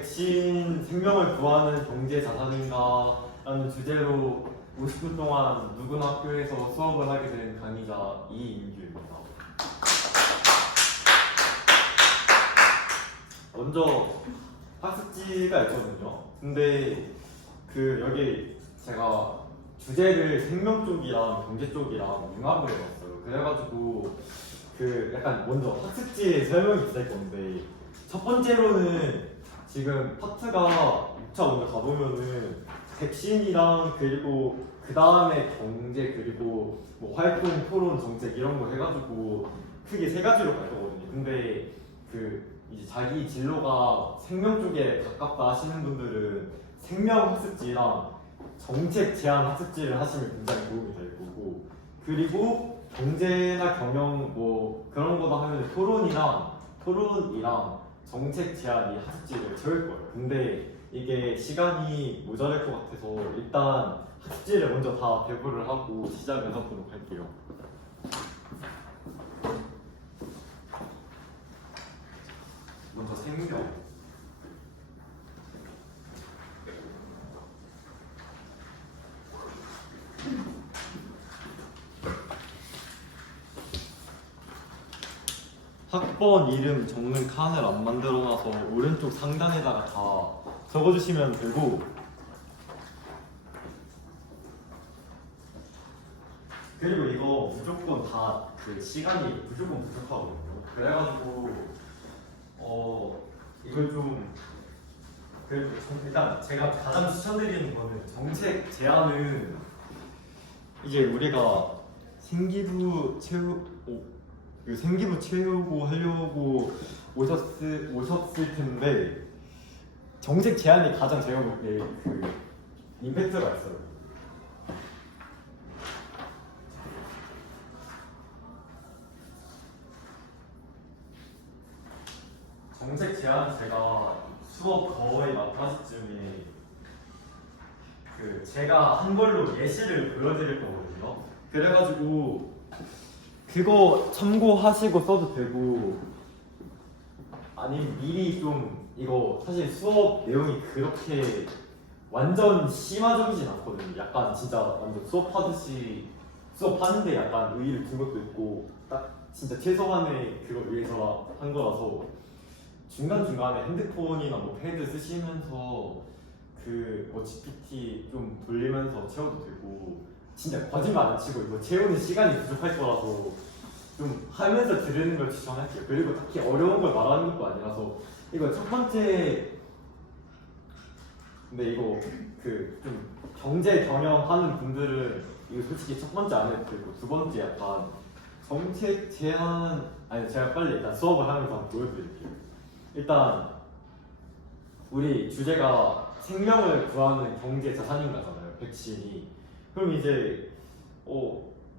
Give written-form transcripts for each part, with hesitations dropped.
백신 생명을 구하는 경제 자산인가 라는 주제로 50분 동안 누구나 학교에서 수업을 하게 된 강의자 이인규입니다. 먼저 학습지가 있거든요. 근데 여기 제가 주제를 생명 쪽이랑 경제 쪽이랑 융합을 해봤어요. 그래가지고 약간 먼저 학습지에 설명이 있을 건데, 첫 번째로는 지금 파트가 6차 먼저 가보면은 백신이랑 그리고 그 다음에 경제 그리고 뭐 활동, 토론, 정책 이런 거 해가지고 크게 세 가지로 갈 거거든요. 근데 이제 자기 진로가 생명 쪽에 가깝다 하시는 분들은 생명 학습지랑 정책 제안 학습지를 하시면 굉장히 도움이 될 거고, 그리고 경제나 경영 뭐 그런 거다 하면 토론이랑 정책 제안이 학습지를 채울 거예요. 근데 이게 시간이 모자랄 것 같아서 일단 학습지를 먼저 다 배부를 하고 시작을 하도록 할게요. 먼저 생명. 학번 이름 적는 칸을 안 만들어놔서 오른쪽 상단에다가 다 적어주시면 되고, 그리고 이거 무조건 다 시간이 무조건 부족하거든요. 그래가지고 이걸 좀 일단 제가 가장 추천드리는 거는, 정책 제안은 이제 우리가 생기부 채우고 하려고 오셨을 텐데, 정책 제안이 가장 제가 볼 때 임팩트가 있어요. 정책 제안 제가 수업 거의 막바지쯤에 제가 한 걸로 예시를 보여드릴 거거든요. 그래가지고 그거 참고하시고 써도 되고, 아니면 미리 좀, 이거 사실 수업 내용이 그렇게 완전 심화적이진 않거든요. 약간 진짜 완전 수업하는데 약간 의의를 둔 것도 있고, 딱 진짜 최소한의 그걸 위해서 한 거라서 중간중간에 핸드폰이나 뭐 패드 쓰시면서 뭐 GPT 좀 돌리면서 채워도 되고, 진짜 거짓말 안 치고 이거 채우는 시간이 부족할 거라서 좀 하면서 들으는 걸 추천할게요. 그리고 딱히 어려운 걸 말하는 것도 아니라서. 이거 첫 번째, 근데 이거 좀 경제 경영하는 분들은 이거 솔직히 첫 번째 안 해도 되고, 두 번째 약간 정책 제안, 아니 제가 빨리 일단 수업을 하면서 한번 보여드릴게요. 일단 우리 주제가 생명을 구하는 경제 자산인가잖아요, 백신이. 그럼 이제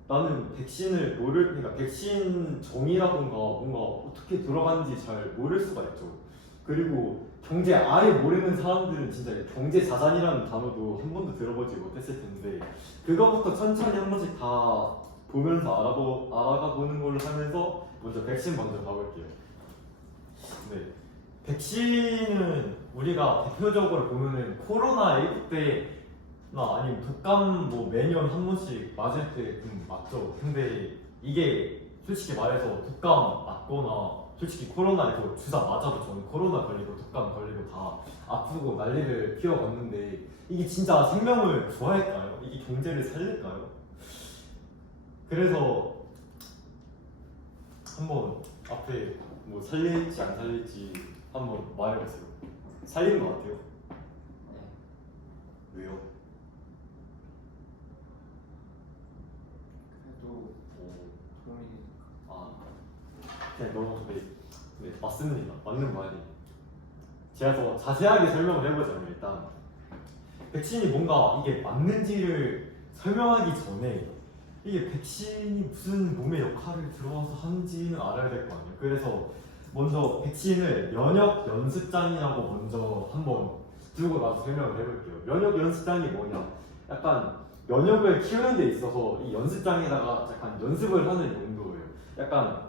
나는 백신을 그러니까 백신 정의라던가 뭔가 어떻게 들어가는지 잘 모를 수가 있죠. 그리고 경제 아예 모르는 사람들은 진짜 경제 자산이라는 단어도 한 번도 들어보지 못했을 텐데, 그거부터 천천히 한 번씩 다 보면서 알아가 보는 걸로 하면서 먼저 백신 먼저 가볼게요. 네. 백신은 우리가 대표적으로 보면은 코로나19 때나 아니면 독감 뭐 매년 한 번씩 맞을 때 맞죠. 근데 이게 솔직히 말해서 독감 맞거나, 솔직히 코로나19 주사 맞아도 저는 코로나 걸리고 독감 걸리고 다 아프고 난리를 피워봤는데, 이게 진짜 생명을 구할까요? 이게 경제를 살릴까요? 그래서 한번 앞에 뭐 살릴지 안 살릴지 한번 말해보세요. 살리는 것 같아요? 네. 왜요? 그래도 도움이 그냥 너무 네, 맞습니다. 맞는 말이. 제가 더 자세하게 설명을 해보자면, 일단 백신이 뭔가 이게 맞는지를 설명하기 전에 이게 백신이 무슨 몸의 역할을 들어와서 하는지는 알아야 될 거 아니에요. 그래서 먼저 백신을 면역 연습장이라고 먼저 한번 두고 나서 설명을 해볼게요. 면역 연습장이 뭐냐? 약간 면역을 키우는 데 있어서 이 연습장에다가 약간 연습을 하는 용도예요. 약간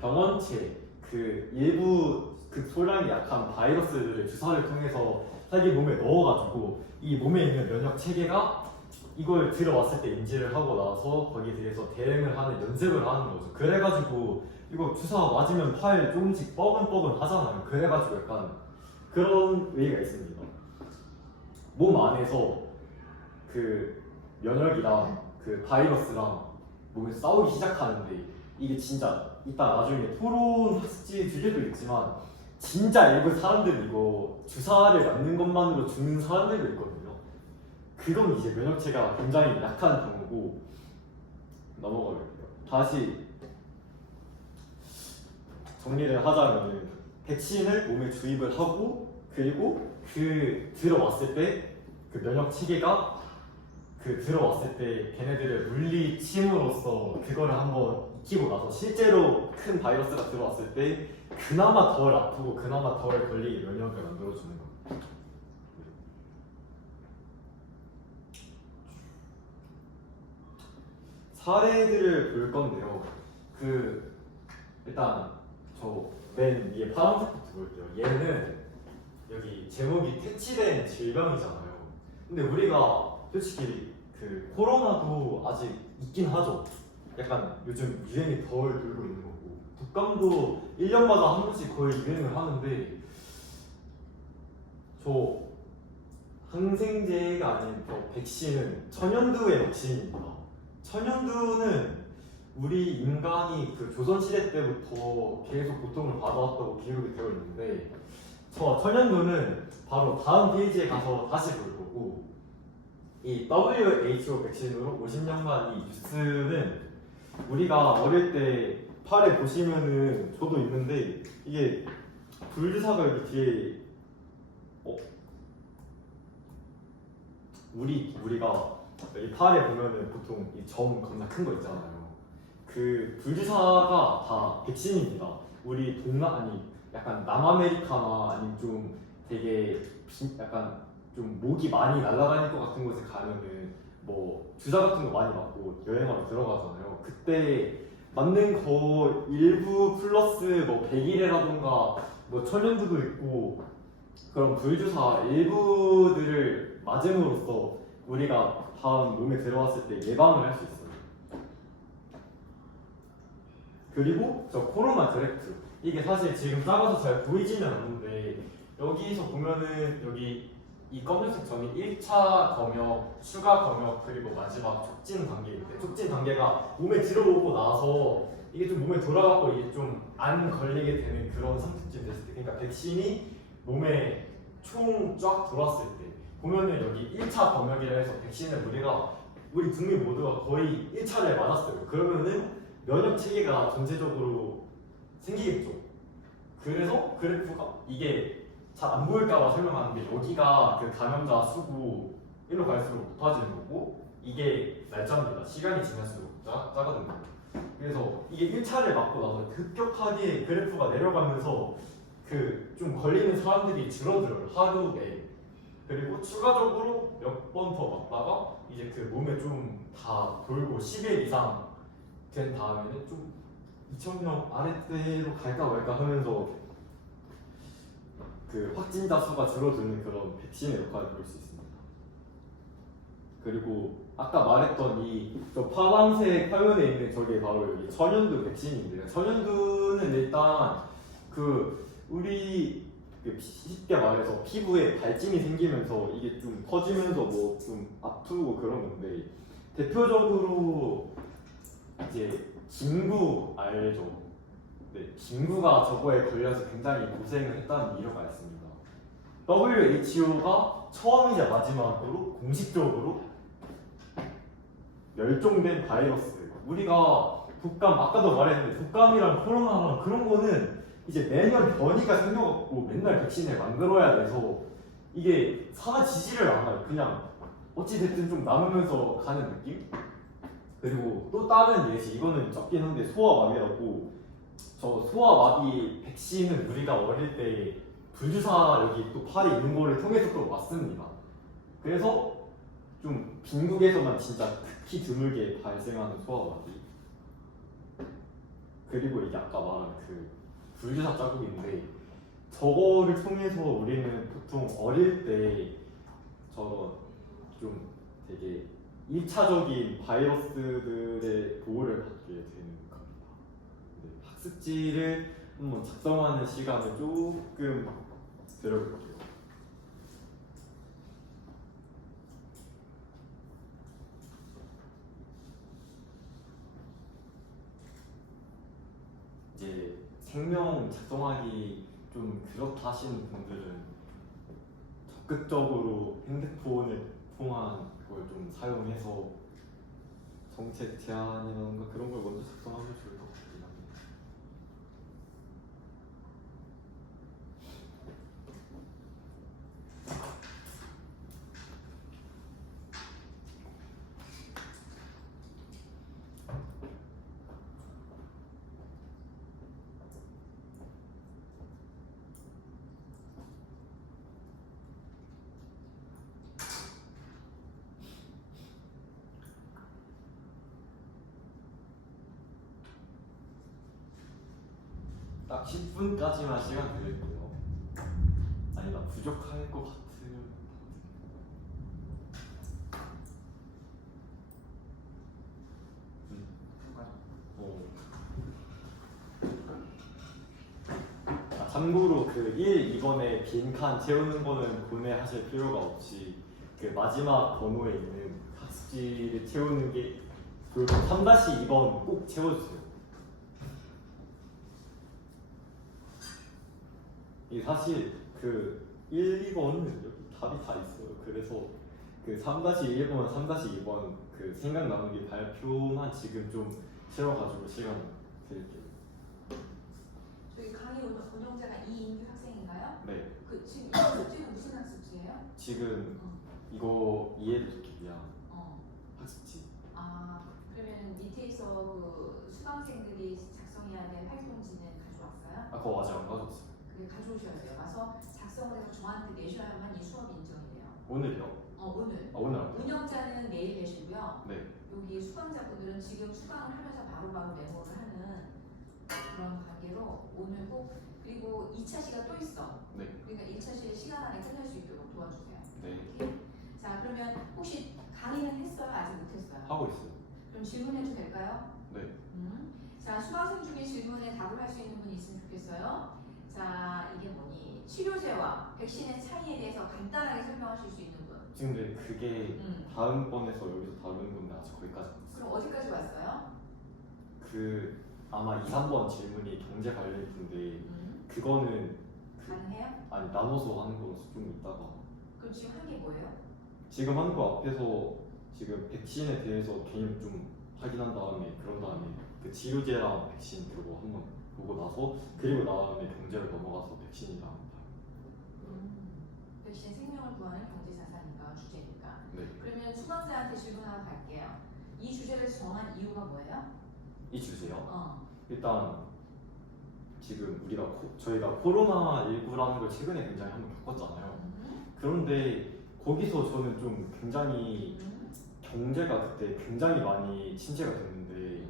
병원체 일부 그 소량이 약한 바이러스들을 주사를 통해서 자기 몸에 넣어가지고 이 몸에 있는 면역 체계가 이걸 들어왔을 때 인지를 하고 나서 거기에 대해서 대응을 하는 연습을 하는 거죠. 그래가지고 이거 주사 맞으면 팔 조금씩 뻐근뻐근 하잖아요. 그래가지고 약간 그런 의미가 있습니다. 몸 안에서 그 면역이랑 그 바이러스랑 몸에서 싸우기 시작하는데 이게 진짜 이따 나중에 토론 할지 주제도 있지만 진짜 일부 사람들이 이거 주사를 맞는 것만으로 죽는 사람들도 있거든요. 그건 이제 면역체가 굉장히 약한 경우고 넘어가볼게요. 다시 정리를 하자면 백신을 몸에 주입을 하고 그리고 그 들어왔을 때 그 면역 체계가 그 들어왔을 때 걔네들을 물리침으로써 그거를 한번 익히고 나서 실제로 큰 바이러스가 들어왔을 때 그나마 덜 아프고 그나마 덜 걸리게 면역을 만들어주는 겁니다. 사례들을 볼 건데요. 그 일단 저 맨 위에 파란색부터 볼게요. 얘는 여기 제목이 퇴치된 질병이잖아요. 근데 우리가 솔직히 그 코로나도 아직 있긴 하죠. 약간 요즘 유행이 덜 돌고 있는 거고 독감도 1년마다 한 번씩 거의 유행을 하는데 저 항생제가 아닌 저 백신은 천연두의 백신입니다. 천연두는 우리 인간이 그 조선시대 때부터 계속 고통을 받아왔다고 기록이 되어 있는데 저 천연두는 바로 다음 페이지에 가서 다시 볼 거고 이 WHO 백신으로 50년간 이 뉴스는 우리가 어릴 때 팔에 보시면은 저도 있는데 이게 불주사가 여기 뒤에 우리가 이 팔에 보면은 보통 이 점 겁나 큰 거 있잖아요. 그 불주사가 다 백신입니다. 우리 약간 남아메리카나 아니면 좀 되게 약간 좀 목이 많이 날아다닐 것 같은 곳에 가면은 뭐 주사 같은 거 많이 맞고 여행하러 들어가잖아요. 그때 맞는 거 일부 플러스 뭐 백일해라던가 뭐 천연두도 있고 그런 불주사 일부들을 맞음으로써 우리가 다음 몸에 들어왔을 때 예방을 할 수 있어요. 그리고 저 코로나 그래프 이게 사실 지금 작아서 잘 보이지는 않는데 여기서 보면은 여기 이 검은색 점이 1차 검역, 추가 검역 그리고 마지막 촉진 단계인데 촉진 단계가 몸에 들어오고 나서 이게 좀 몸에 돌아가고 이게 좀 안 걸리게 되는 그런 상태쯤 됐을 때 그러니까 백신이 몸에 총 쫙 돌았을 때 보면은 여기 1차 검역이라 해서 백신을 우리 국민 모두가 거의 1차를 맞았어요. 그러면은 면역 체계가 전체적으로 생기겠죠. 그래서 그래프가 이게 잘 안 보일까봐 설명하는데 여기가 그 감염자 수고 일로 갈수록 높아지는 거고 이게 날짜입니다. 시간이 지날수록 작아지는 거예요. 그래서 이게 1차를 맞고 나서 급격하게 그래프가 내려가면서 그 좀 걸리는 사람들이 줄어들어요. 하루에. 그리고 추가적으로 몇 번 더 맞다가 이제 그 몸에 좀 다 돌고 10일 이상 된 다음에는 좀 2,000명 아래대로 갈까 말까 하면서 그 확진자 수가 줄어드는 그런 백신의 역할을 볼 수 있습니다. 그리고 아까 말했던 저 파란색 화면에 있는 저게 바로 여기 천연두 백신인데요. 천연두는 일단 우리 쉽게 말해서 피부에 발진이 생기면서 이게 좀 터지면서 뭐 좀 아프고 그런 건데 대표적으로 이제 진구 알죠? 네, 진구가 저거에 걸려서 굉장히 고생을 했다는 이유가 있습니다. WHO가 처음이자 마지막으로 공식적으로 멸종된 바이러스. 우리가 독감 아까도 말했는데 독감이랑 코로나랑 그런 거는 이제 매년 변이가 생겨갖고 맨날 백신을 만들어야 돼서 이게 사라지지를 않아요. 그냥 어찌됐든 좀 남으면서 가는 느낌? 그리고 또 다른 예시 이거는 적긴 한데 소아마비라고 저 소아마비 백신은 우리가 어릴 때 불주사 여기 또 팔에 있는 거를 통해서 또 맞습니다. 그래서 좀 빈국에서만 진짜 극히 드물게 발생하는 소아마비 그리고 이게 아까 말한 그 불주사 자국인데 저거를 통해서 우리는 보통 어릴 때 저런 좀 되게 1차적인 바이러스들의 보호를 받게 되는 겁니다. 네, 학습지를 한번 작성하는 시간을 조금 들어볼게요. 이제 생명 작성하기 좀 그렇다 하시는 분들은 적극적으로 핸드폰을 통한 걸 좀 사용해서 정책 제안이라던가 그런 걸 먼저 작성하면 좋을 것 같긴 합니다. 딱 10분까지만 시간 드릴게요. 아니다, 부족할 것 같으면 참고로 그 1, 2번에 빈칸 채우는 거는 고뇌하실 필요가 없이 그 마지막 번호에 있는 학습지를 채우는 게 그 3-2번 꼭 채워주세요. 이 사실 그 1, 2번은 여기 답이 다 있어요. 그래서 그 3-1번, 3-2번 그 생각나는 게 발표만 지금 좀 채워가지고 시간 드릴게요. 저희 강의 운영자가 이인규 학생인가요? 네. 그 지금 이 학습지는 무슨 학습지예요? 지금 이거 이해를 돕기 위한 학습지. 아 그러면 밑에 있어 그 수강생들이 작성해야 될 활동지는 가져왔어요? 아, 그거 아직 안 가져왔어요. 그게 가져오셔야 돼요. 와서 작성을 해서 저한테 내셔야만 이 수업 인정이 돼요. 오늘이요? 오늘. 아, 오늘 안 돼요. 운영자는 내일 내시고요. 네. 여기 수강자분들은 지금 수강을 하면서 바로바로 메모를 하는 그런 관계로 오늘 꼭 그리고 2차 시간 또 있어. 네. 그러니까 1차 시간 안에 끝낼 수 있도록 도와주세요. 네. 이렇게. 자 그러면 혹시 강의는 했어요? 아직 못했어요? 하고 있어요. 그럼 질문해도 될까요? 네. 자 수강생 중에 질문에 답을 할 수 있는 분이 있으면 좋겠어요. 자 이게 뭐니? 치료제와 백신의 차이에 대해서 간단하게 설명하실 수 있는 분. 지금 근데 그게 다음번에서 여기서 다루는 건데 아직 거기까지 안 그럼 됐어요. 어디까지 왔어요? 그 아마 2, 3번 질문이 경제 관련인데 그거는 가능해요? 아니 나눠서 하는 거라서 좀 이따가 그럼 지금 한 게 뭐예요? 지금 하는 거 앞에서 지금 백신에 대해서 개념 좀 확인한 다음에 그런 다음에 그 치료제랑 백신 그거 한번 보고 나서 그리고 다음에 경제로 넘어가서 백신이랑 백신 생명을 구하는 경제 자산인가 주제니까. 네. 그러면 수강자한테 질문하고 갈게요. 이 주제를 정한 이유가 뭐예요? 이 주제요? 일단 지금 저희가 코로나19라는 걸 최근에 굉장히 한번 겪었잖아요. 그런데 거기서 저는 좀 굉장히 경제가 그때 굉장히 많이 침체가 됐는데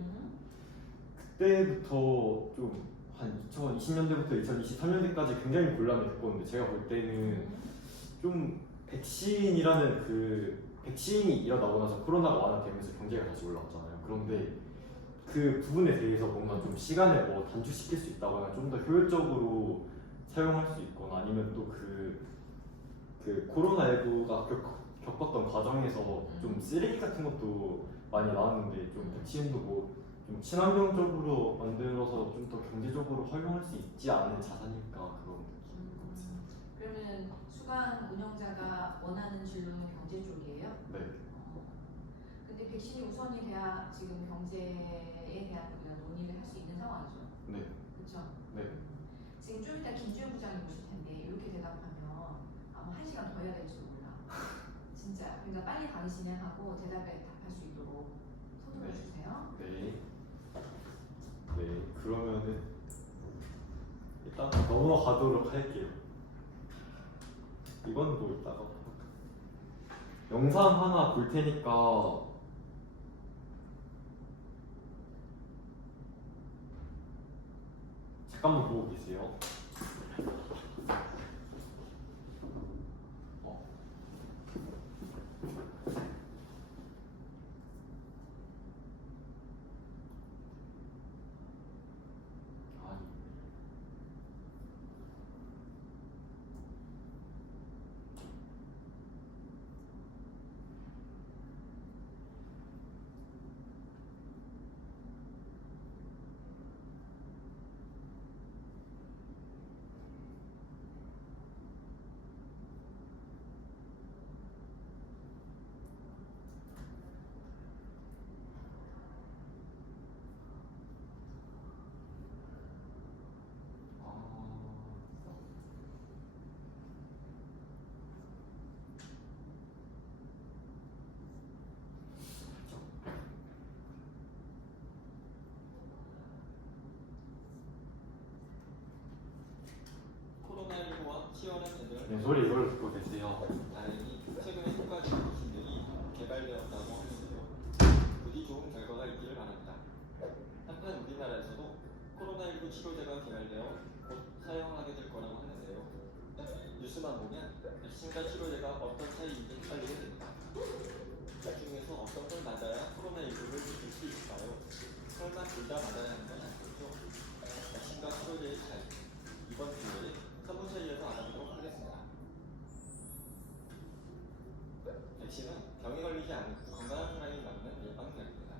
그때부터 좀 한 2020년대부터 2023년대까지 굉장히 곤란을 겪었는데 제가 볼 때는 좀 백신이라는 그 백신이 일어나고 나서 코로나가 완화되면서 경제가 다시 올라왔잖아요. 그런데 그 부분에 대해서 뭔가 좀 시간을 뭐 단축시킬 수 있다거나 좀 더 효율적으로 사용할 수 있거나 아니면 또 그 코로나19가 겪었던 과정에서 좀 쓰레기 같은 것도 많이 나왔는데 좀 백신도 뭐 좀 친환경적으로 만들어서 좀 더 경제적으로 활용할 수 있지 않은 자산일까 그런 느낌인 것 같습니다. 그러면 수강 운영자가 원하는 진로는 경제 쪽이에요? 네. 근데 백신이 우선이 돼야 지금 경제에 대한 우리가 논의를 할 수 있는 상황이죠. 네. 그렇죠? 네. 지금 좀 이따 김주현 부장님 오실 텐데 이렇게 대답하면 아마 1시간 더 해야 될지도 몰라. 진짜. 그러니까 빨리 강의 진행하고 대답에 답할 수 있도록 서둘러 주세요. 네. 네. 그러면은 일단 넘어가도록 할게요. 이건 뭐 이따가 영상 하나 볼 테니까 잠깐만 보고 계세요. 다행히 최근에 효과 기술들이 개발되었다고 하는데요. 부디 좋은 결과가 있기를 바랍니다. 한편 우리나라에서도 코로나19 치료제가 개발되어 곧 사용하게 될 거라고 하는데요. 뉴스만 보면 백신과 치료제가 어떤 차이인지 헷갈리게 됩니다. 그 중에서 어떤 걸 맞아야 코로나19를 이길 수 있을까요? 설마 둘 다 맞아야 하는 건 아니겠죠? 백신과 치료제의 차이, 이번 기회에 설문차이에서 알아보도록 하겠습니다. 백신은 병에 걸리지 않은 건강한 사람이 맞는 예방약입니다.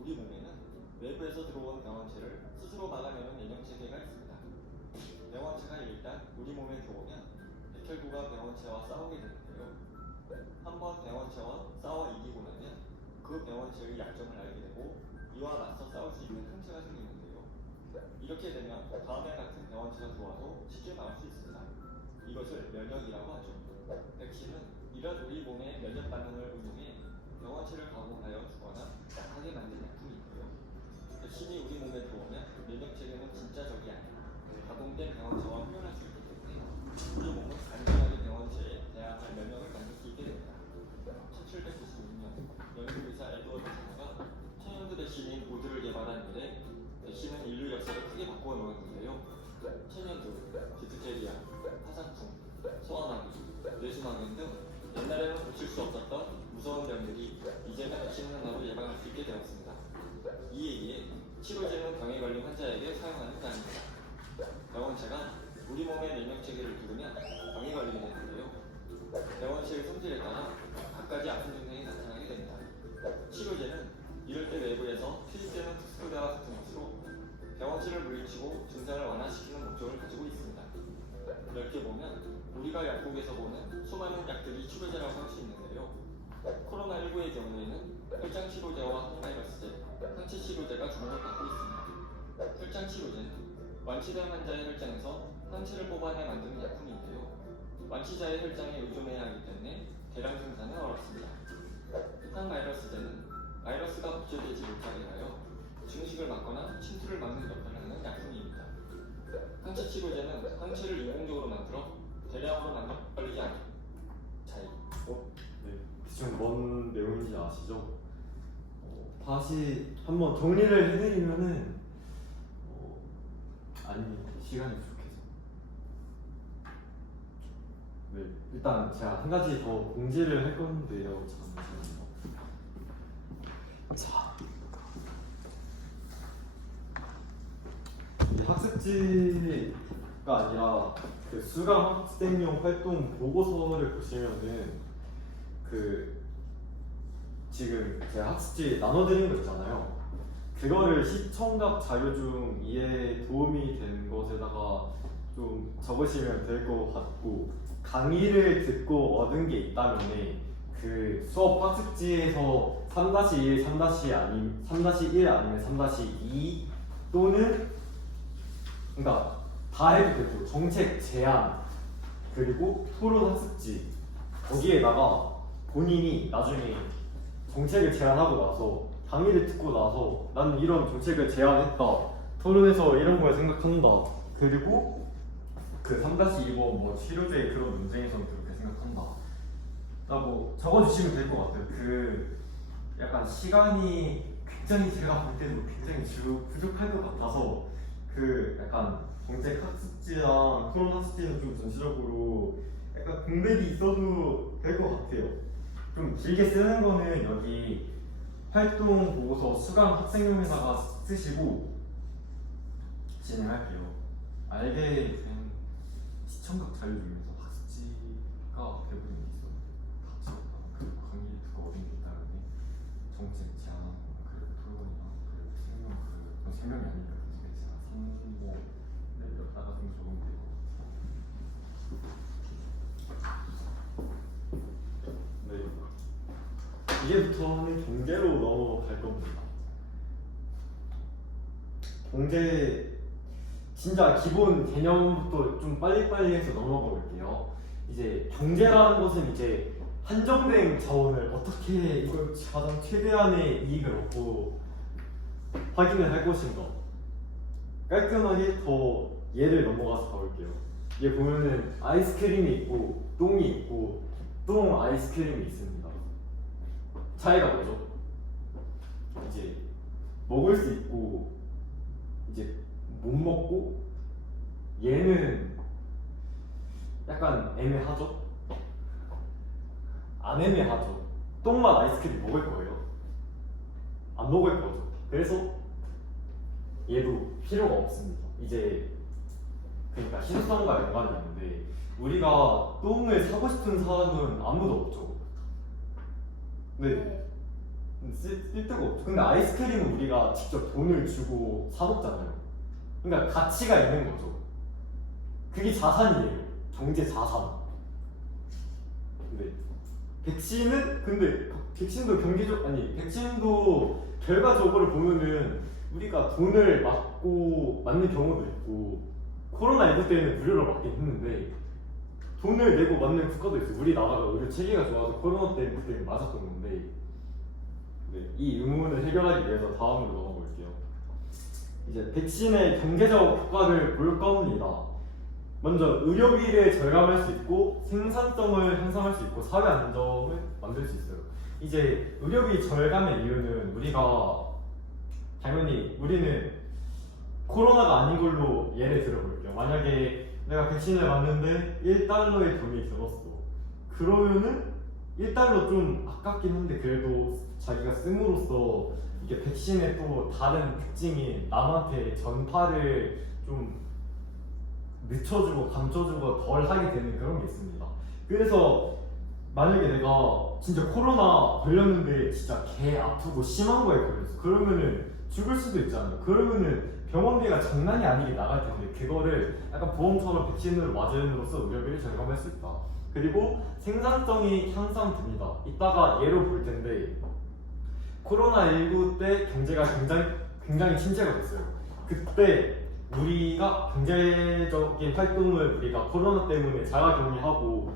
우리 몸에는 외부에서 들어온 병원체를 스스로 막아내는 면역체계가 있습니다. 병원체가 일단 우리 몸에 들어오면 백혈구가 병원체와 싸우게 되는데요. 한번 병원체와 싸워 이기고 나면 그 병원체의 약점을 알게 되고 이와 맞서 싸울 수 있는 항체가 생기는데요. 이렇게 되면 다음에 같은 병원체가 들어와도 쉽게 막을 수 있습니다. 이것을 면역이라고 하죠. 백신은 이런 우리 몸의 면역 반응을 운용해 병원체를 가공하여 주거나 약하게 만든 약품이고요. 백신이 우리 몸에 들어오면 면역체계는 진짜 적이 아니라 가공된 병원체와 훈련할 수 있기 때문에 우리 몸은 안전하게 병원체에 대항할 면역을 만들 수 있게 됩니다. 1796년 영국 의사 에드워드 제너가 천연두 백신인 우드를 개발한 이래 백신은 인류 역사를 크게 바꾸어 놓았는데요. 천연두, 디프테리아, 화상풍, 소아마비, 뇌수막염 등 옛날에는 고칠 수 없었던 무서운 병들이 이제는 백신 하나로 예방할 수 있게 되었습니다. 이에 의해 치료제는 병에 걸린 환자에게 사용하는 게 아닙니다. 병원체가 우리 몸의 면역체계를 누르면 병에 걸리게 되는데요. 병원체의 성질에 따라 각가지 아픈 증상이 나타나게 됩니다. 치료제는 이럴 때 외부에서 투입되는 특수효과와 같은 것으로 병원체를 물리치고 증상을 완화시키는 목적을 가지고 있습니다. 이렇게 보면 우리가 약국에서 보는 수많은 약들이 치료제라고 할 수 있는데요. 코로나19의 경우에는 혈장치료제와 항바이러스제, 항체치료제가 주목을 받고 있습니다. 혈장치료제는 완치된 환자의 혈장에서 항체를 뽑아내 만드는 약품인데요. 완치자의 혈장에 의존해야 하기 때문에 대량 생산은 어렵습니다. 항바이러스제는 바이러스가 복제되지 못하게 하여 증식을 막거나 침투를 막는 역할을 하는 약품입니다. 항체치료제는 항체를 인공적으로 만들어 대량으로 만들어 걸리지 않게 차이. 네, 대충 뭔 내용인지 아시죠? 다시 한번 정리를 해드리면은 아니 시간이 부족해서 네, 일단 제가 한 가지 더 공지를 할 건데요. 잠시만요. 자, 이게 학습지가 아니라 그 수강 학생용 활동 보고서를 보시면은 그 지금 제가 학습지 나눠드린 거 있잖아요. 그거를 시청각 자료 중 이해에 도움이 되는 것에다가 좀 적으시면 될 것 같고, 강의를 듣고 얻은 게 있다면 그 수업 학습지에서 3-1, 3-1 아니면 3-2 또는 그러니까 다 해도 되고 정책 제안 그리고 토론 학습지 거기에다가 본인이 나중에 정책을 제안하고 나서 강의를 듣고 나서 나는 이런 정책을 제안했다, 토론에서 이런 걸 생각한다, 그리고 그 3-2번 뭐 치료제 그런 논쟁에서는 그렇게 생각한다 라고 적어주시면 될 것 같아요. 그 약간 시간이 굉장히 제가 볼 때도 굉장히 부족할 것 같아서 그 약간 정책 학습지랑 토론 학습지는 좀 전체적으로 약간 공백이 있어도 될 것 같아요. 좀 길게 쓰는 거는 여기 활동 보고서 수강 학생용에다가 쓰시고 진행할게요. 알게 된 시청각 자료 중에서 학습지가 대부분 있어요. 다 찍었다가 그리고 강의 듣고 얻은 게 있다면 정책 제안하는 거 그리고 토론이나 그리고 생명 그 생명이 아니니까 정책 제안 상고를 였다가 좀 적으면 될 것 같아요. 네. 이제부터는 경제로 넘어갈 겁니다. 경제 진짜 기본 개념부터 좀 빨리빨리 해서 넘어가 볼게요. 이제 경제라는 것은 이제 한정된 자원을 어떻게 이걸 가장 최대한의 이익을 얻고 확인을 할 것인가. 깔끔하게 더 예를 넘어가서 가볼게요. 얘 보면은 아이스크림이 있고 똥이 있고 똥 아이스크림이 있습니다. 차이가 뭐죠? 이제 먹을 수 있고 이제 못 먹고 얘는 약간 애매하죠? 안 애매하죠. 똥맛 아이스크림 먹을 거예요? 안 먹을 거죠. 그래서 얘도 필요가 없습니다. 이제 그러니까 신성과 연관이 있는데 우리가 똥을 사고 싶은 사람은 아무도 없죠. 근데 쓸데가 없죠. 근데 아이스크림은 우리가 직접 돈을 주고 사 먹잖아요. 그러니까 가치가 있는 거죠. 그게 자산이에요. 경제 자산. 근데 백신도 결과적으로 보면은 우리가 돈을 맞는 경우도 있고 코로나19 때는 무료로 맞긴 했는데 돈을 내고 맞는 국가도 있어요. 우리나라가 의료 체계가 좋아서 코로나 때 그때 맞았던 건데 네, 이 의문을 해결하기 위해서 다음으로 넘어가 볼게요. 이제 백신의 경제적 효과를 볼 겁니다. 먼저 의료비를 절감할 수 있고 생산성을 향상할 수 있고 사회 안정을 만들 수 있어요. 이제 의료비 절감의 이유는 우리가 당연히 우리는 코로나가 아닌 걸로 예를 들어볼게요. 만약에 내가 백신을 맞는데 1달러의 돈이 들었어. 그러면은 1달러 좀 아깝긴 한데 그래도 자기가 씀으로써 이게 백신의 또 다른 특징이 남한테 전파를 좀 늦춰주고 감춰주고 덜 하게 되는 그런 게 있습니다. 그래서 만약에 내가 진짜 코로나 걸렸는데 진짜 개 아프고 심한 거에 걸렸어. 그러면은 죽을 수도 있잖아요. 그러면은 병원비가 장난이 아니게 나갈 텐데 그거를 약간 보험처럼 백신으로 맞음으로써 의료비를 절감할 수 있다. 그리고 생산성이 향상됩니다. 이따가 예로 볼 텐데 코로나19 때 경제가 굉장히 침체가 됐어요. 그때 우리가 경제적인 활동을 우리가 코로나 때문에 자가격리하고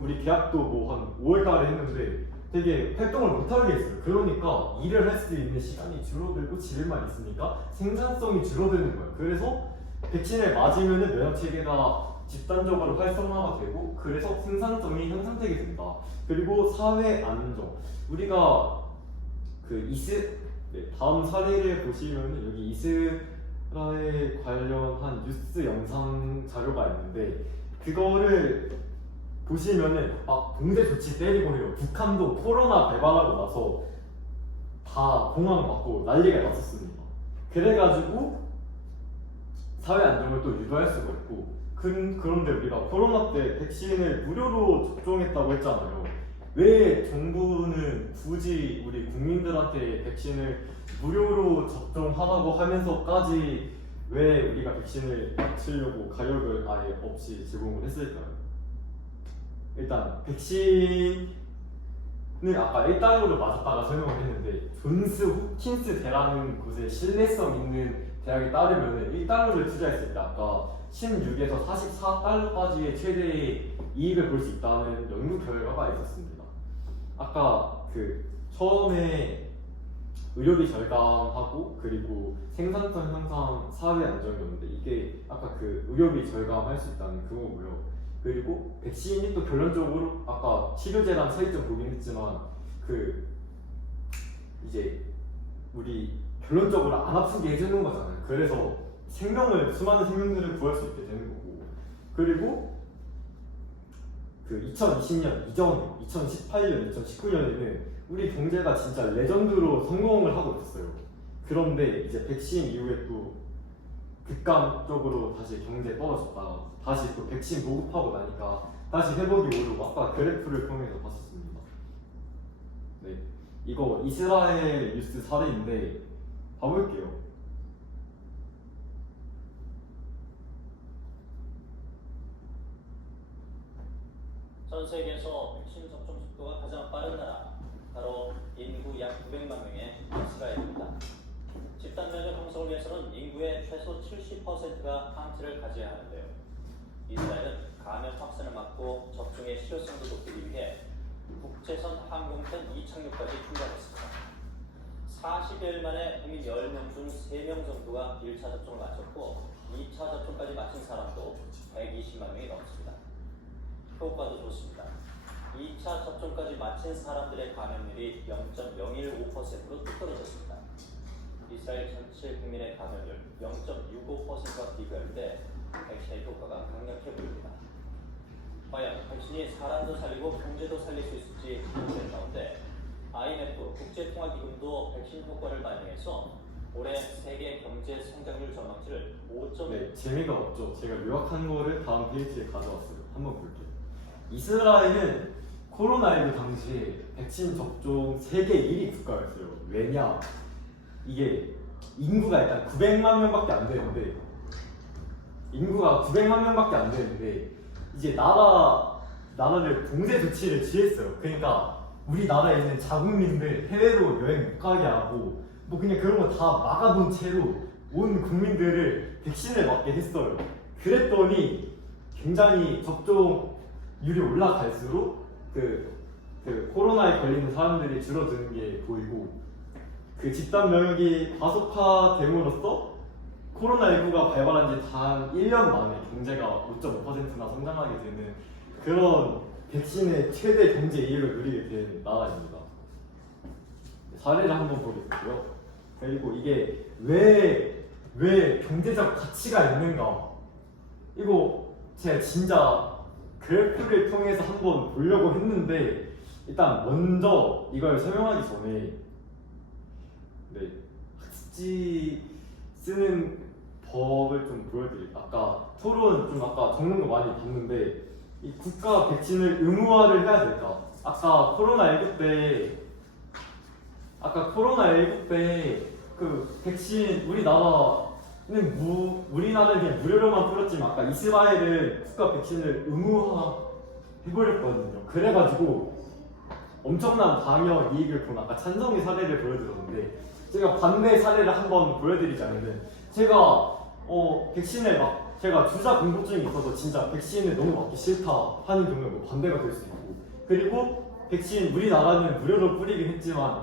우리 계약도 한 5월달에 했는데 되게 활동을 못하게 했어요. 그러니까 일을 할 수 있는 시간이 줄어들고 집에만 있으니까 생산성이 줄어드는 거예요. 그래서 백신을 맞으면 면역체계가 집단적으로 활성화가 되고 그래서 생산성이 향상되게 된다. 그리고 사회 안정. 우리가 다음 사례를 보시면 여기 이스라엘 관련한 뉴스 영상 자료가 있는데 그거를 보시면은 막 봉쇄 조치 때리고 해요. 북한도 코로나 발발하고 나서 다 공항 받고 난리가 났었습니다. 그래가지고 사회 안정을 또 유도할 수가 있고 그런데 우리가 코로나 때 백신을 무료로 접종했다고 했잖아요. 왜 정부는 굳이 우리 국민들한테 백신을 무료로 접종하라고 하면서까지 왜 우리가 백신을 맞추려고 가격을 아예 없이 제공을 했을까요? 일단 백신을 아까 1달러로 맞았다가 설명을 했는데 존스 홉킨스 대라는 곳에 신뢰성 있는 대학에 따르면 1달러를 투자했을 때 아까 16에서 44달러까지의 최대의 이익을 볼 수 있다는 연구 결과가 있었습니다. 아까 처음에 의료비 절감하고 그리고 생산성 향상 사회 안정이었는데 이게 아까 의료비 절감할 수 있다는 그거고요. 그리고 백신이 또 결론적으로 아까 치료제랑 차이점 보긴 했지만 이제 우리 결론적으로 안 아프게 해주는 거잖아요. 그래서 수많은 생명들을 구할 수 있게 되는 거고 그리고 2020년 이전에 2018년, 2019년에는 우리 경제가 진짜 레전드로 성공을 하고 있었어요. 그런데 이제 백신 이후에 또 극단적으로 다시 경제 떨어졌다가 다시 또 백신 보급하고 나니까 다시 회복이 오르고 아까 그래프를 통해서 봤었습니다. 네, 이거 이스라엘 뉴스 사례인데 봐볼게요. 전 세계에서 백신 접종 속도가 가장 빠른 나라 바로 인구 약 900만 명의 이스라엘입니다. 집단 면역 형성을 위해서는 인구의 최소 70%가 항체를 가져야 하는데요. 이스라엘은 감염 확산을 막고 접종의 실효성도 높이기 위해 국제선 항공편 이착륙까지 중단했습니다. 40일 만에 국민 10명 중 3명 정도가 1차 접종을 마쳤고 2차 접종까지 마친 사람도 120만 명이 넘습니다. 효과도 좋습니다. 2차 접종까지 마친 사람들의 감염률이 0.015%로 뚝 떨어졌습니다. 이스라엘 전체 국민의 감염률 0.65%와 비교할 때 백신의 효과가 강력해 보입니다. 과연 백신이 사람도 살리고 경제도 살릴 수 있을지 문제 가운데 IMF 국제통화기금도 백신 효과를 반영해서 올해 세계 경제 성장률 전망치를 5.1 네, 재미가 없죠. 제가 요약한 거를 다음 페이지에 가져왔어요. 한번 볼게요. 이스라엘은 코로나19 당시에 백신 접종 세계 1위 국가였어요. 왜냐? 이게 인구가 일단 900만 명밖에 안 되는데 이제 나라를 봉쇄 조치를 취했어요. 그러니까 우리나라에 있는 자국민들 해외로 여행 못 가게 하고 뭐 그냥 그런 거 다 막아둔 채로 온 국민들을 백신을 맞게 했어요. 그랬더니 굉장히 접종률이 올라갈수록 그 코로나에 걸리는 사람들이 줄어드는 게 보이고 그 집단 면역이 과속화됨으로써 코로나19가 발발한 지 단 1년 만에 경제가 5.5%나 성장하게 되는 그런 백신의 최대 경제 이익을 누리게 된 나라입니다. 사례를 한번 보겠고요. 그리고 이게 왜 경제적 가치가 있는가? 이거 제가 진짜 그래프를 통해서 한번 보려고 했는데 일단 먼저 이걸 설명하기 전에 학습지 쓰는 법을 좀 보여드릴게요. 아까 토론 좀 아까 적는 거 많이 봤는데 이 국가 백신을 의무화를 해야 될까? 아까 코로나19 때 그 백신 우리나라는 그냥 무료로만 뿌렸지만 아까 이스라엘은 국가 백신을 의무화 해버렸거든요. 그래가지고 엄청난 방역 이익을 본 아까 찬성의 사례를 보여드렸는데 제가 반대 사례를 한번 보여드리자면은 제가 제가 주사 공포증이 있어서 진짜 백신을 너무 맞기 싫다 하는 경우에 뭐 반대가 될 수 있고 그리고 백신 우리나라는 무료로 뿌리긴 했지만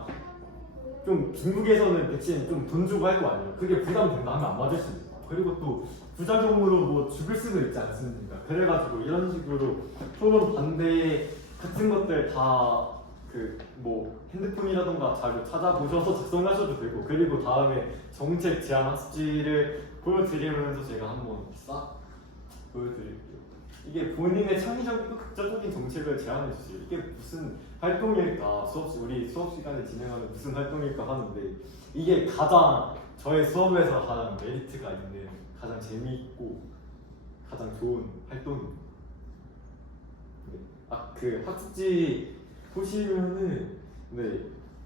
좀 중국에서는 백신 좀 돈 주고 할 거 아니에요. 그게 부담된다 하면 안 맞을 수 있고 그리고 또 부작용으로 뭐 죽을 수도 있지 않습니까? 그래가지고 이런 식으로 토론 반대 같은 것들 다 뭐 핸드폰이라던가 자료 찾아보셔서 작성하셔도 되고 그리고 다음에 정책 제안 학습지를 보여드리면서 제가 한번 싹 보여드릴게요. 이게 본인의 창의적이고 극단적인 정책을 제안해 주세요. 이게 무슨 활동일까? 우리 수업 시간에 진행하는 무슨 활동일까 하는데 이게 가장 저의 수업에서 가장 메리트가 있는 가장 재미있고 가장 좋은 활동입니다. 그 학습지 보시면은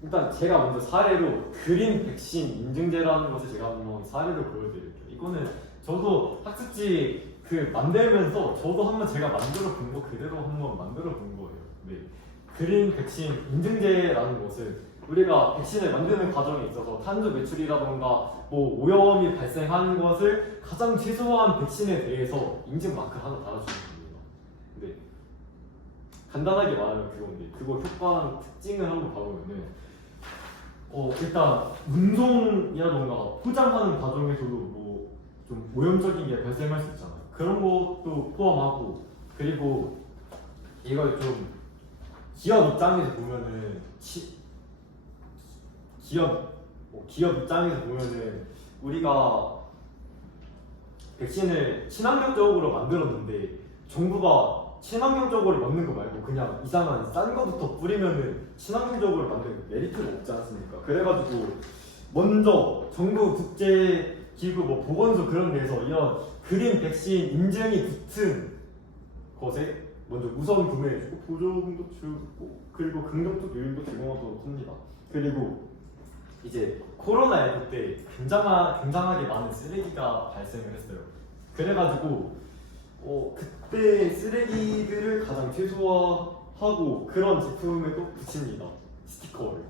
일단 제가 먼저 사례로 그린 백신 인증제라는 것을 제가 한번 사례로 보여드릴게요. 이거는 저도 학습지 만들면서 저도 한번 제가 만들어 본 거 그대로 한번 만들어 본 거예요. 그린 백신 인증제라는 것은 우리가 백신을 만드는 과정에 있어서 탄소 배출이라던가 뭐 오염이 발생하는 것을 가장 최소화한 백신에 대해서 인증 마크 하나 달아주는 겁니다. 간단하게 말하면 그건데 그거 효과랑 특징을 한번 봐보면은 일단 운송이라던가 포장하는 과정에서도 뭐 좀 오염적인 게 발생할 수 있잖아요. 그런 것도 포함하고 그리고 이걸 좀 기업 입장에서 보면은 기업 입장에서 보면은 우리가 백신을 친환경적으로 만들었는데 정부가 친환경적으로 먹는 거 말고 그냥 이상한 싼 거부터 뿌리면은 친환경적으로 만드는 메리트가 없지 않습니까? 그래가지고 먼저 정부 국제기구 뭐 보건소 그런 데서 이런 그린 백신 인증이 붙은 것에 먼저 우선 구매해주고 보조금도 주고 그리고 긍정적 요인도 제공하도록 합니다. 그리고 이제 코로나19 때 굉장하게 많은 쓰레기가 발생을 했어요. 그래가지고 그때 쓰레기들을 가장 최소화하고 그런 제품에 또 붙입니다. 스티커를.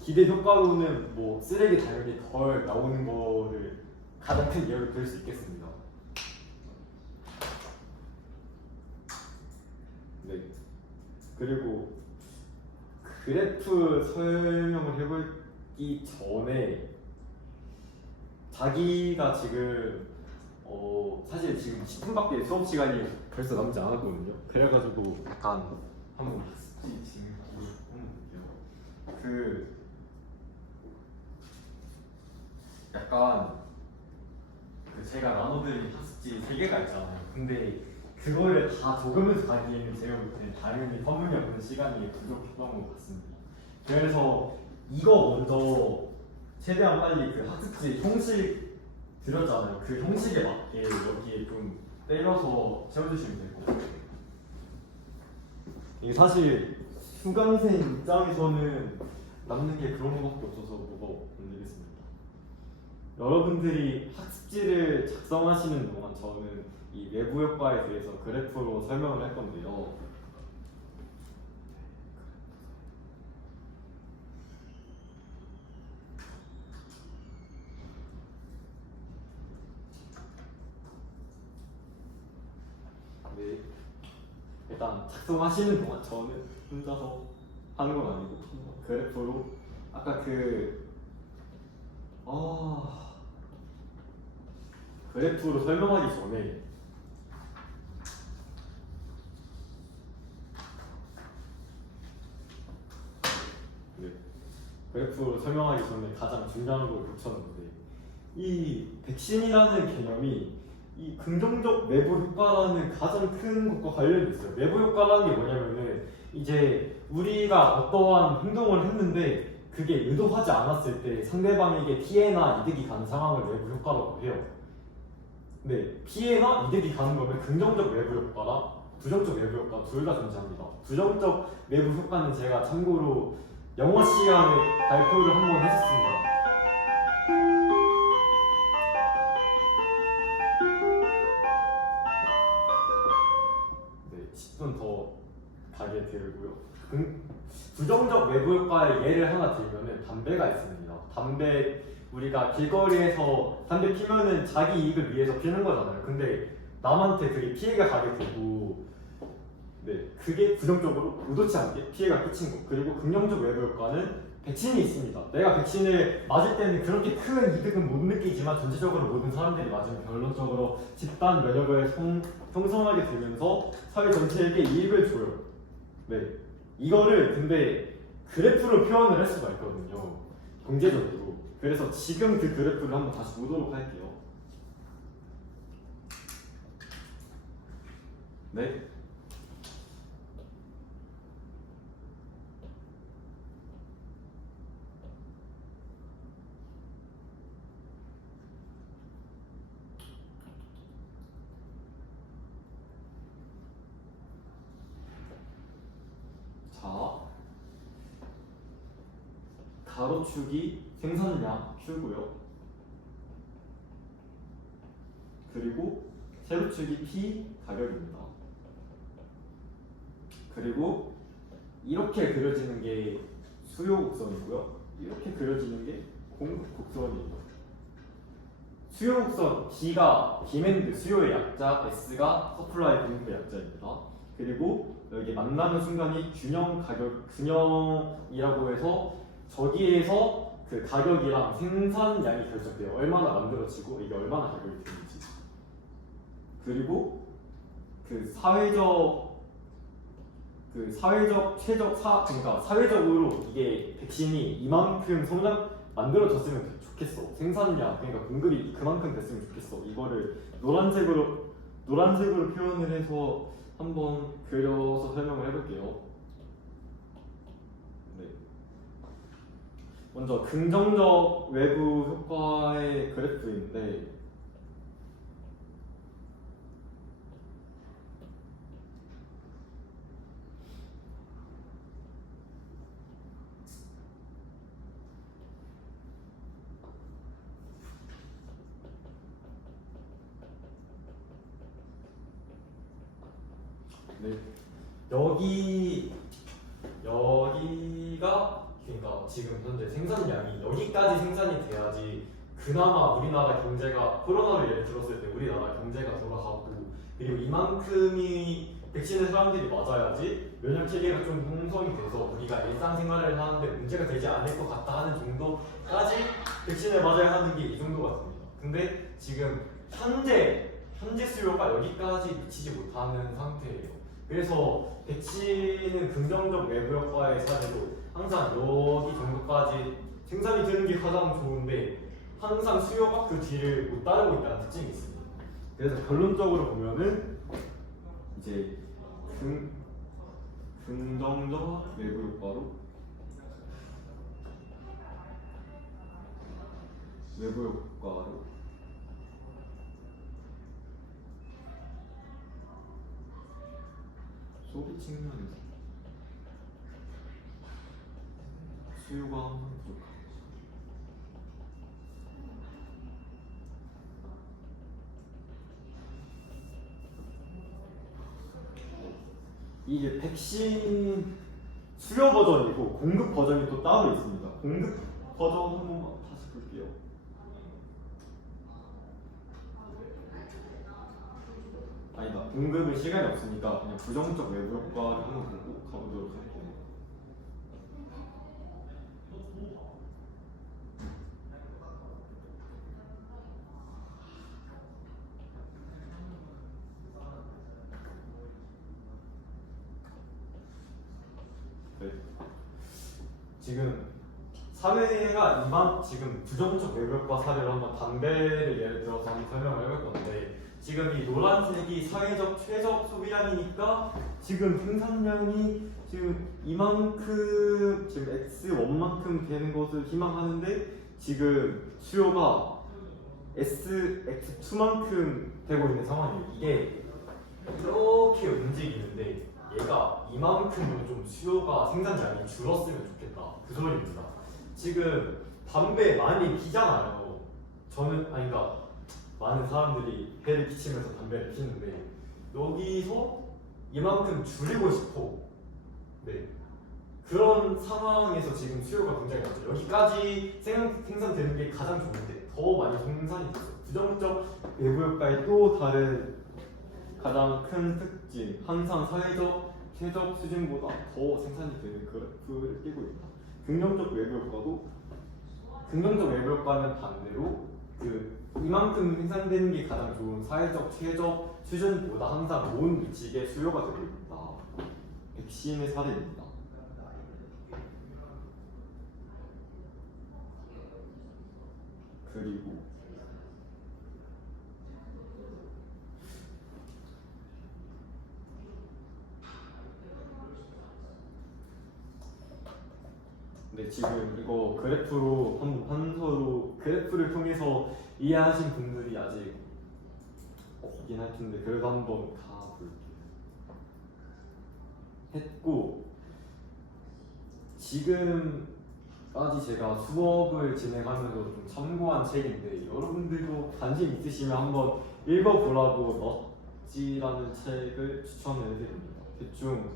기대 효과로는 뭐 쓰레기 당연히 덜 나오는 거를 가장 큰 예로 들 수 있겠습니다. 그리고 그래프 설명을 해보기 전에 자기가 지금 사실 지금 10분밖에 수업 시간이 벌써 남지 않았거든요. 그래가지고 약간 한번 학습지 지금 한번 볼게요. 그 약간 제가 나눠드린 학습지 3개가 있잖아요. 근데 그거를 다 적으면서 가기에는 제가 볼 때는 당연히 선물이 없는 시간이 부족했던 것 같습니다. 그래서 이거 먼저 최대한 빨리 그 학습지 형식 드렸잖아요. 그 형식에 맞게 여기에 좀 때려서 채워주시면 될 것 같아요. 이게 사실 수강생 입장에서는 남는 게 그런 것밖에 없어서 뭐가 올리겠습니다. 여러분들이 학습지를 작성하시는 동안 저는 이 외부 효과에 대해서 그래프로 설명을 할 건데요. 네. 일단 작성하시는 동안 저는 혼자서 하는 건 아니고 그래프로 아까 그래프로 설명하기 전에 그래프로 설명하기 전에 가장 중요한 걸 놓쳤는데 이 백신이라는 개념이 이 긍정적 내부 효과라는 가장 큰 것과 관련이 있어요. 내부 효과라는 게 뭐냐면은 이제 우리가 어떠한 행동을 했는데 그게 의도하지 않았을 때 상대방에게 피해나 이득이 가는 상황을 내부 효과라고 해요. 네, 피해나 이득이 가는 거면 긍정적 내부 효과랑 부정적 내부 효과 둘 다 존재합니다. 부정적 내부 효과는 제가 참고로 영어 시간에 발표를 한번 했었습니다. 네, 10분 더 가게 되고요. 부정적 내부 효과의 예를 하나 들면은 담배가 있습니다. 담배 우리가 길거리에서 담배 피면은 자기 이익을 위해서 피는 거잖아요. 근데 남한테 그게 피해가 가게 되고, 네, 그게 부정적으로 의도치 않게 피해가 끼친 거. 그리고 긍정적 외부 효과는 백신이 있습니다. 내가 백신을 맞을 때는 그렇게 큰 이득은 못 느끼지만 전체적으로 모든 사람들이 맞으면 결론적으로 집단 면역을 형성하게 되면서 사회 전체에게 이익을 줘요. 네, 이거를 근데 그래프로 표현을 할 수가 있거든요. 경제적으로. 그래서 지금 그 그래프를 한번 다시 보도록 할게요. 네. 자, 가로축이 생산량 Q고요. 그리고 세로축이 P 가격입니다. 그리고 이렇게 그려지는 게 수요 곡선이고요. 이렇게 그려지는 게 공급 곡선이에요. 수요 곡선 B가 디맨드 수요의 약자, S가 서플라이 공급의 약자입니다. 그리고 여기 만나는 순간이 균형 가격 균형이라고 해서 저기에서 그 가격이랑 생산량이 결정돼요. 얼마나 만들어지고 이게 얼마나 가격이 되는지. 그리고 그 사회적 그러니까 사회적으로 이게 백신이 이만큼 만들어졌으면 좋겠어. 생산량 그러니까 공급이 그만큼 됐으면 좋겠어. 이거를 노란색으로 표현을 해서 한번 그려서 설명을 해볼게요. 네. 먼저 긍정적 외부 효과의 그래프인데 네. 여기가 그러니까 지금 현재 생산량이 여기까지 생산이 돼야지 그나마 우리나라 경제가 코로나를 예를 들었을 때 우리나라 경제가 돌아가고 그리고 이만큼이 백신을 사람들이 맞아야지 면역 체계가 좀 형성이 돼서 우리가 일상생활을 하는데 문제가 되지 않을 것 같다 하는 정도까지 백신을 맞아야 하는 게 이 정도 같습니다. 근데 지금 현재 수요가 여기까지 미치지 못하는 상태예요. 그래서 백신은 긍정적 외부 효과의 사례로 항상 여기 정도까지 생산이 되는 게 가장 좋은데 항상 수요가 그 뒤를 못 따르고 있다는 특징이 있습니다. 그래서 결론적으로 보면은 이제 긍정적 외부 효과로 소비 측면에서 수요가 항상 부족합니다. 이게 백신 수요 버전이고 공급 버전이 또 따로 있습니다. 공급 버전 한 번만 다시 볼게요. 아니다, 공급은 시간이 없으니까 그냥 부정적 외부 효과를 한번 보고 가보도록 할게요. 네. 지금 사회가 지금 부정적 외부 효과 사례로 한번 담배를 예를 들어서 한번 설명을 해볼 건데 지금 이 노란색이 사회적 최적 소비량이니까 지금 생산량이 지금 이만큼 지금 X1만큼 되는 것을 희망하는데 지금 수요가 X2만큼 되고 있는 상황이에요. 이게 이렇게 움직이는데 얘가 이만큼으로 좀 수요가 생산량이 줄었으면 좋겠다 그 소리입니다. 지금 담배 많이 피잖아요. 그러니까 많은 사람들이 해를 끼치면서 담배를 피는데 여기서 이만큼 줄이고 싶어. 네. 그런 상황에서 지금 수요가 굉장히 많죠. 여기까지 생산되는 게 가장 좋은데 더 많이 생산이 됐어요. 부정적 외부 효과의 또 다른 가장 큰 특징, 항상 사회적 최적 수준보다 더 생산이 되는 그래프를 띄고 있다. 긍정적 외부 효과는 반대로 이만큼 생산되는 게 가장 좋은 사회적 최적 수준보다 항상 못 미치게 수요가 되고 있다. 백신의 사례입니다. 그리고 네, 지금 이거 그래프로 한서로 그래프를 통해서 이해하신 분들이 아직 없긴 할 텐데 그래도 한번 가볼게요. 했고 지금까지 제가 수업을 진행하면서 좀 참고한 책인데 여러분들도 관심 있으시면 한번 읽어보라고 넛지라는 책을 추천을 해드립니다. 대충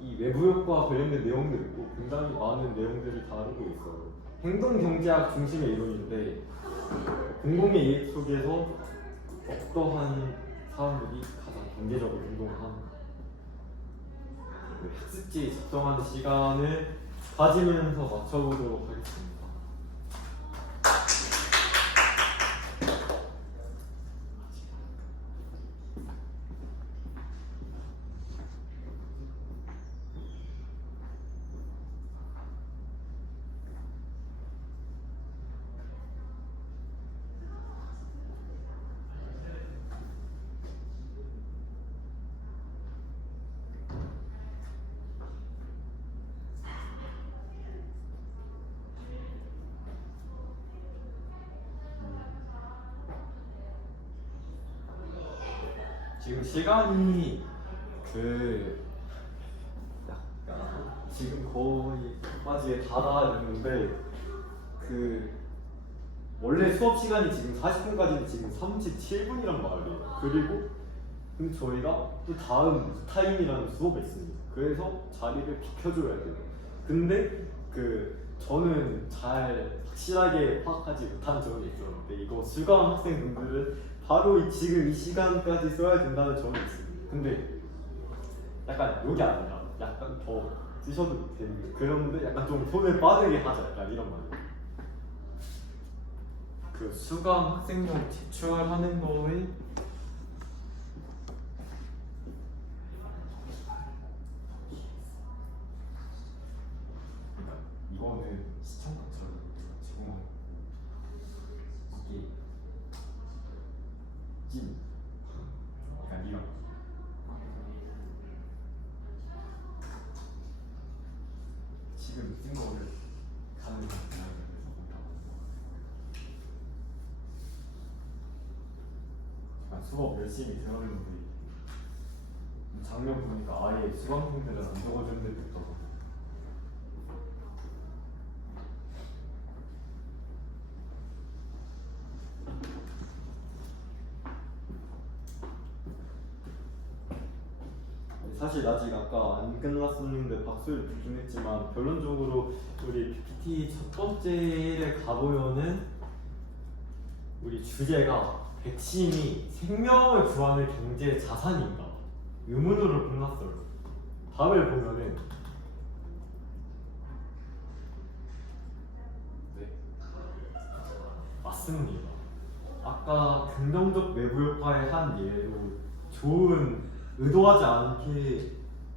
이 외부 효과 관련된 내용들이 있고 굉장히 많은 내용들을 다루고 있어요. 행동경제학 중심의 이론인데 공공의 이익 속에서 어떠한 사람들이 가장 경제적으로 행동을 하는가, 학습지 작성하는 시간을 가지면서 맞춰보도록 하겠습니다. 지금 시간이 약간 지금 거의 마지막에 달아있는데 원래 수업 시간이 지금 40분까지인데 지금 37분이란 말이에요. 그리고 근데 저희가 또 다음 타임이라는 수업이 있습니다. 그래서 자리를 비켜줘야 돼요. 근데 저는 잘 확실하게 파악하지 못한 점이 있었는데 이거 수강 학생분들은 바로 지금 이 시간까지 써야 된다는 점이 있습니다. 근데 약간 여기 아니라 약간 더 쓰셔도 되는데 그런데 약간 좀 손을 빠르게 하자 약간 이런 말이에요. 그 수강 학생용 제출하는 거에 그러니까 이거는 시청자처럼 제공하는 이게 찐 약간 이런 지금 쓴 거를 가는 수업 열심히 들었는데 장면 보니까 아예 수강생들은 안 적어주는 데도 있더라고. 사실 아직 아까 안 끝났었는데 박수를 주긴 했지만 결론적으로 우리 PPT 첫 번째를 가보면은 우리 주제가 백신이 생명을 구하는 경제 자산인가 의문으로 끝났어요. 답을 보면은 네 맞습니다. 아까 긍정적 외부 효과의 한 예로 좋은 의도하지 않게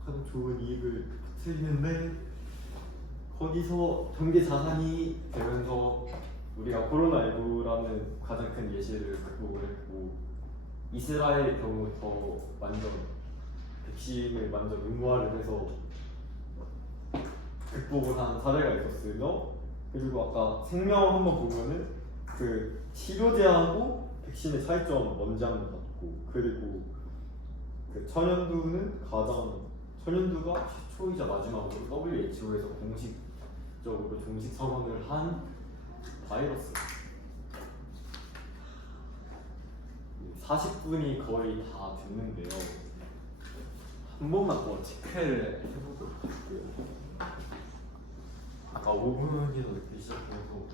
하는 좋은 이익을 터뜨리는데 거기서 경제 자산이 되면서 우리가 코로나19라는 가장 큰 예시를 극복을 했고 이스라엘 경우 더 완전 백신을 완전 의무화를 해서 극복을 한 사례가 있었으며 그리고 아까 생명 한번 보면은 그 치료제하고 백신의 차이점 먼저 한번 봤고 그리고 그 천연두가 최초이자 마지막으로 WHO에서 공식적으로 종식 선언을 한 바이러스. 40분이 거의 다 됐는데요. 한 번만 더 체크를 해보도록 할게요. 아까 5분에서 늦게 시작해서